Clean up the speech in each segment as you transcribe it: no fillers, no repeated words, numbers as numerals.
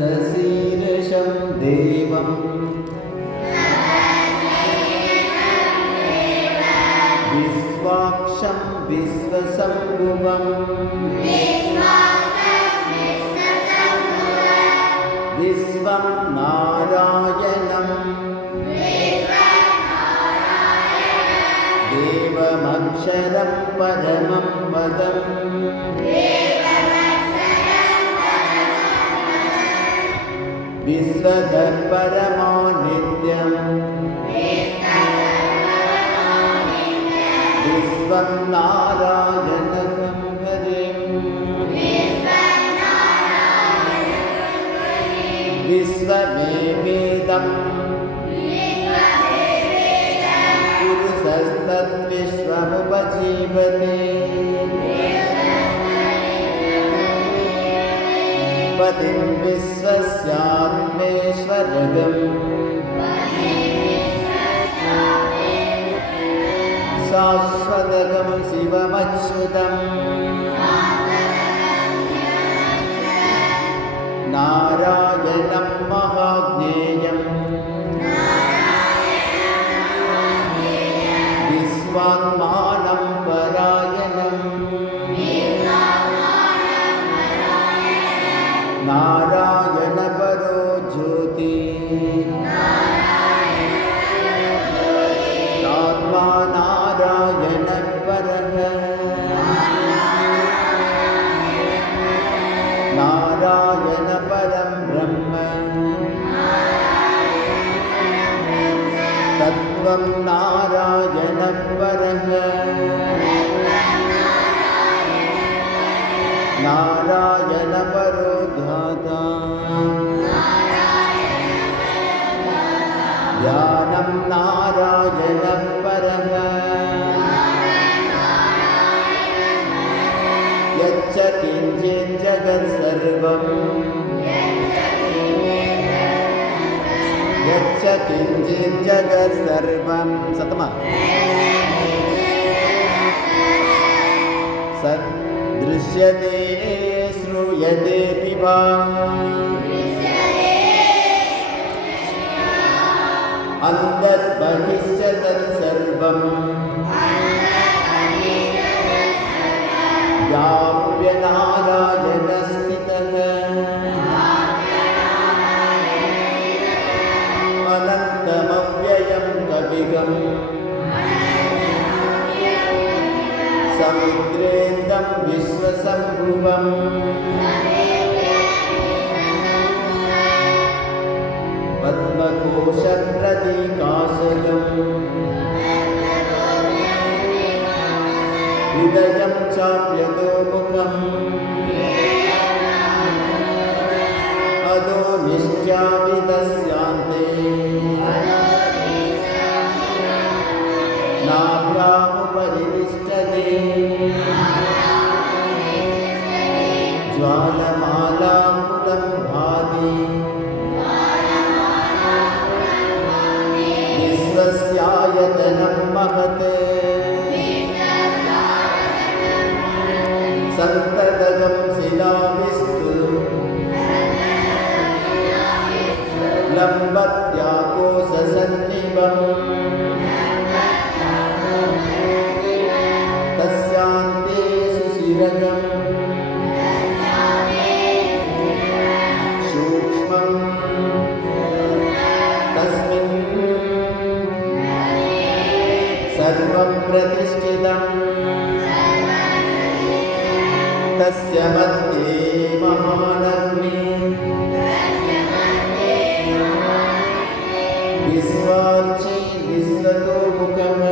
सहस्रशीर्षं देवं विश्वाक्षं विश्वशम्भुवं विश्वं नारायणं देवमक्षरं परमं पदम् विश्वतत्परमो नित्यं विश्वं नारायणं हरिं विश्वमेवेदं पुरुषस्तद्विश्वमुपजीवते पतिं विश्वस्यात्मेश्वरगम् शाश्वतगं शिवमच्युतम् नारायणं महाज्ञेयम् विश्वात्मानं परायणम् नारायणपरो ज्योति आत्मा नारायणपरः नारायणपरं ब्रह्म तत्त्वं नारायणपरः नारायणपरो ध्याता ध्यानं नारायणपरः यच्च किञ्चित् जगत्सर्वं यच्च किञ्चित् जगत्सर्वं सतमा सत् दृश्यते श्रूयतेऽपि वा अन्तर्बहिश्च तत्सर्वं व्याप्य नारायणस्थितः अनन्तमव्ययं कविगम् समुद्रेन्दं विश्वशम्भुवम् पद्मकोशप्रतीकाशयम् हृदयं चाप्यतोमुखम् अधो निश्चापितस्यान्ते नाभ्यामुपरि तिष्ठति ज्वालमालाकुलं भाति विश्वस्यायतनं महत् सन्ततगं शिलाभिस्तु लम्बत्याकोशसन्निभम् तस्यान्ते सुशिरगम् सूक्ष्मं तस्मिन् सर्वं प्रतिष्ठितम् तस्य मध्ये महानग्निः विश्वार्ची विश्वतोमुखः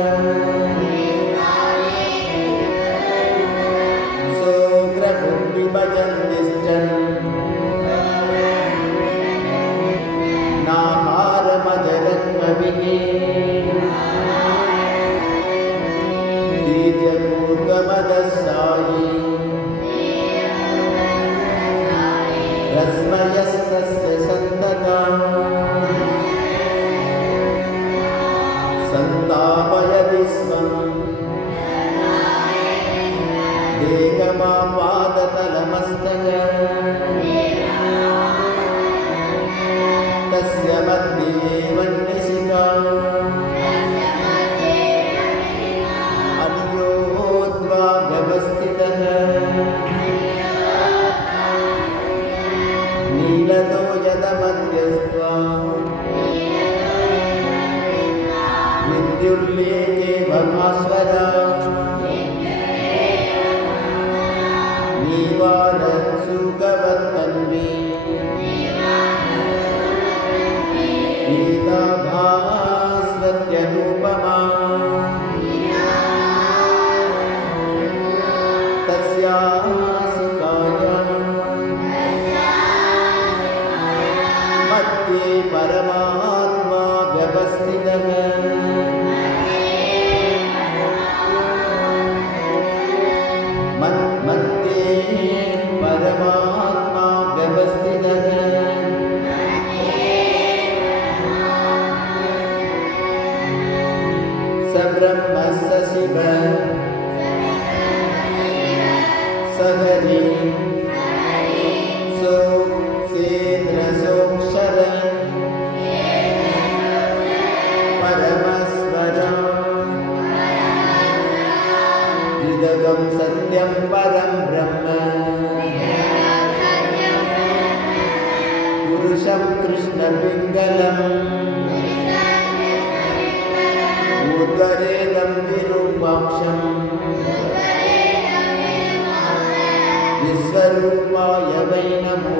सन्तापयति स्वम् देहमापादतलमस्तक तस्य मध्ये मन्निशिका अन्योद्वागवस्थितः नीलतो यदमध्यस्त्वा विद्युल्लेखे भभास्वरा नीवारत्सुकवत्तन्वी गीताभास्वत्यनुपमा तस्यासु मध्ये परमात्मा व्यवस्थितः मध्ये परमात्मा व्यवस्थितः स ब्रह्म स शिव स हरि सोऽक्षेत्र सोऽक्षर परमस्वर इदगं सत्यं परं ब्रह्म पुरुषं कृष्णपिङ्गलम् ऊर्ध्वरेदं विरूपाक्षम् विश्वरूपाय वै नमो